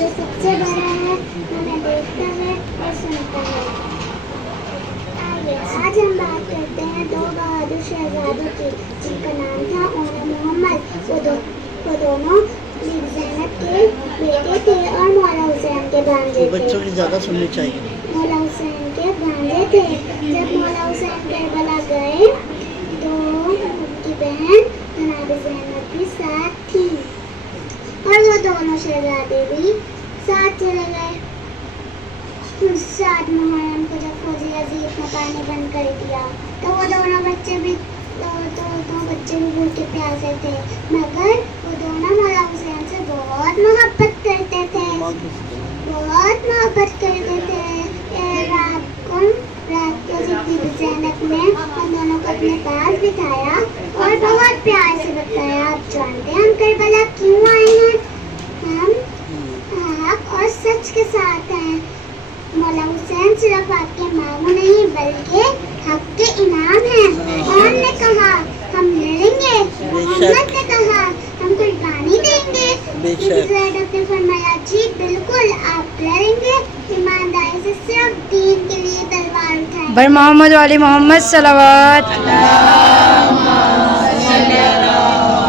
जो सबसे बड़ा है, हमें देखता है और सुनता है। आइए आज हम बात करते हैं दो बहादुर शहजादों की, जिनका नाम था ओमर मोहम्मद। वो दोनों बीबी ज़ैनब के बेटे थे और मौला हुसैन के भांजे थे। बच्चों की ज़्यादा सुननी चाहिए। मौला हुसैन के भांजे थे। जब मौला हुसैन करबला गए तो उनकी बहन जनाब ज़ैनब भी साथ थी और वो दोनों शहजादे भी साथ चले गए। सात मुहर्रम को जब फौजी अजीब ने पानी बंद कर दिया तो वो दोनों बच्चे भी भूखे प्यासे थे, मगर वो दोनों मौला हुसैन से बहुत मोहब्बत करते थे। रात को जब बीबी ज़ैनब ने उन दोनों को अपने पास बिठाया और बहुत प्यार से बताया, आप जानते हैं हम करबला क्यों आए हैं? हम हक और सच के साथ हैं। मौला हुसैन सिर्फ आपके मामू नहीं बल्कि हक के इमाम हैं। कौन ने कहा हम लड़ेंगे? मोहम्मद ने कहा हम कुर्बानी देंगे। ज़ैनब ने फरमाया जी बिल्कुल, आप लड़ेंगे ईमानदारी से, सिर्फ दीन के लिए तलवार उठाएंगे। बर मोहम्मद वाली मोहम्मद सलावत।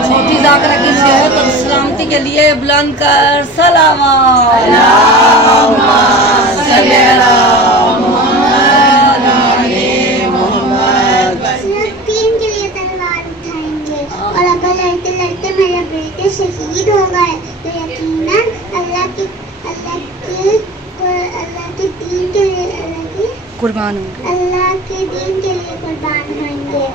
छोटी जाकरा की सेहत और सलामती के लिए बुलंद कर सलावत। सिर्फ दीन के लिए तलवार उठाएंगे और अगर लड़ते लड़ते मेरे बेटे शहीद हो गए तो यकीनन अल्लाह के दीन के लिए कुर्बान होंगे। अल्लाह के दीन के लिए कुर्बान होंगे।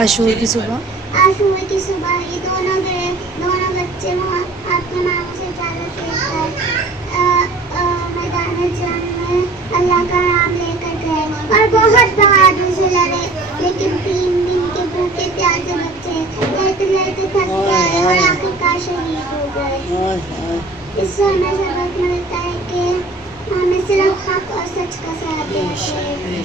आशूर की सुबह आशूर की सुबह ये दोनों बच्चे अपने मामू से इजाजत लेकर मैदान जंग में अल्लाह का नाम लेकर गए और बहुत बहादुर से लड़े, लेकिन 3 दिन के भूखे प्यासे बच्चे लड़ते थक गए और आखिरकार शहीद हो गए। इससे हमें सबक मिलता है कि हमें सिर्फ हक और सच का साथ देना चाहिए।